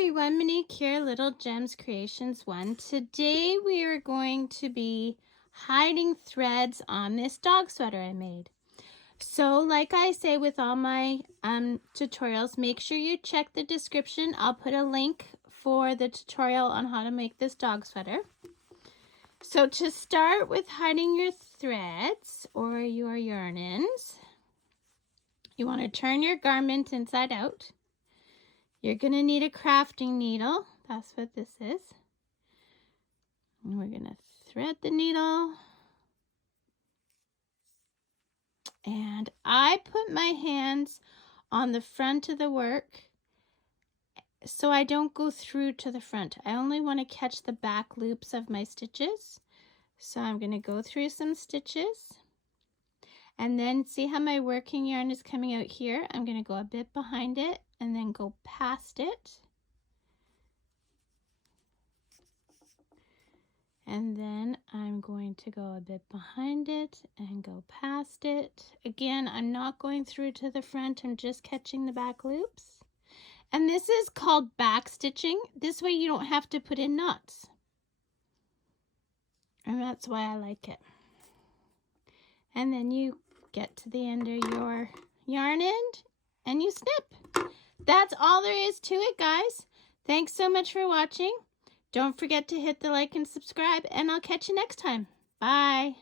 everyone, Monique here, Little Gems Creations 1. Today we are going to be hiding threads on this dog sweater I made. So like I say with all my tutorials, make sure you check the description. I'll put a link for the tutorial on how to make this dog sweater. So to start with hiding your threads or your yarn-ins, you want to turn your garment inside out. You're going to need a crafting needle. That's what this is. And we're going to thread the needle. And I put my hands on the front of the work so I don't go through to the front. I only want to catch the back loops of my stitches. So I'm going to go through some stitches. And then see how my working yarn is coming out here? I'm going to go a bit behind it and then go past it. And then I'm going to go a bit behind it and go past it. Again, I'm not going through to the front, I'm just catching the back loops. And this is called back stitching. This way you don't have to put in knots. And that's why I like it. And then you get to the end of your yarn end and you snip. That's all there is to it, guys. Thanks so much for watching. Don't forget to hit the like and subscribe, and I'll catch you next time. Bye.